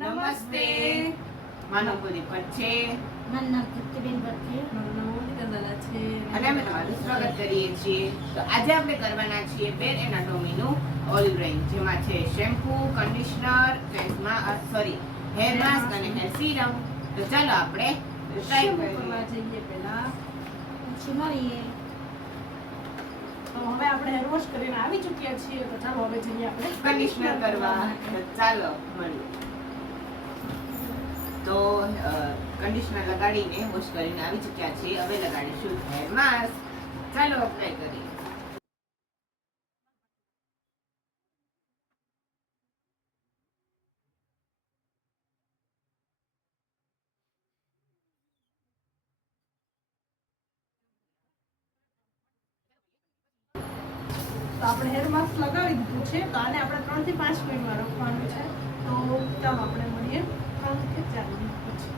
નમસ્તે. માનવ પૂરી પર છે. મારું નામ તૃપ્તિબેન ભટ્ટ છે. મારું નામ મોનિકા ઝાલા છે. અને અમે તમારું સ્વાગત કરીએ છીએ. તો આજે આપણે કરવાના છીએ બેર એનાટોમીનું ઓઇલ રેન્જ, જેમાં છે શેમ્પૂ, કન્ડિશનર, હેર માસ્ક અને હેર સીરમ. તો ચાલો આપણે ટ્રાય કરવા કરીએ. જઈએ પહેલા. પછી મળીએ. તો હવે આપણે હેર વોશ કરીને આવી ચૂક્યા છીએ, તો ચાલો હવે જઈએ આપણે કન્ડિશનર કરવા. તો ચાલો મળીએ. તો કન્ડિશનર લગાડીને વોશ કરીને આવી ચૂક્યા છીએ. હવે લગાડીશું હેર માસ્ક. ચાલો અપ્લાય કરીએ. તો આપણે હેર માસ્ક લગાવી દીધું છે. તો આને આપણે 3 થી 5 મિનિટમાં રાખવાનું છે. તો ચાલો આપણે મળીએ 3 થી 4 મિનિટ પછી.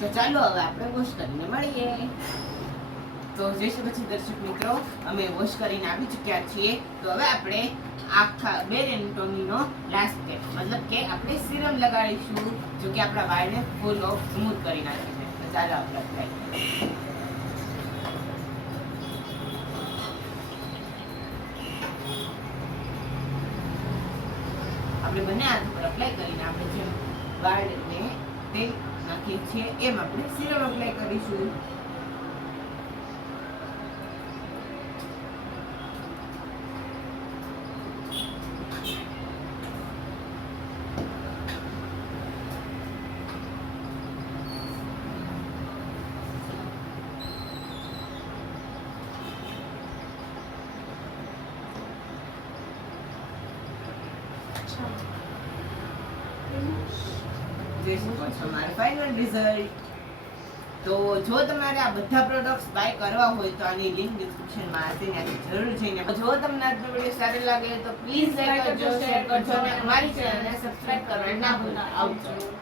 તો ચાલો હવે આપણે વોશ કરીને મળીએ. તો જય શ્રી પછી દર્શક મિત્રો, અમે વોશ કરીને આવી ચૂક્યા છીએ. તો હવે આપણે આખા બેર એનાટોમીનો લાસ્ટ સ્ટેપ, મતલબ કે આપણે સિરમ લગાડીશું, જો કે આપણા વાળને ફૂલ ઓફ સ્મૂથ કરી નાખે છે. તો ચાલો આપણે અપ્લાય કરીએ. આપણે બંને હાથ પર અપ્લાય કરીને આપણે જેમ વાળને તેલ નાખીએ છીએ એમ આપણે સિરમ અપ્લાય કરીશું. જોઈ શકો છો મારું ફાઇનલ રિઝલ્ટ. તો જો તમારે આ બધા પ્રોડક્ટ્સ બાય કરવા હોય તો આની લિંક ડિસ્ક્રિપ્શનમાં હશે, ત્યાંથી જરૂર જઈને. જો તમને આજનો વિડીયો સારો લાગે તો પ્લીઝ લાઈક કરજો, શેર કરજો અને અમારી ચેનલને સબસ્ક્રાઇબ કરવાનું ના ભૂલતા. આવજો.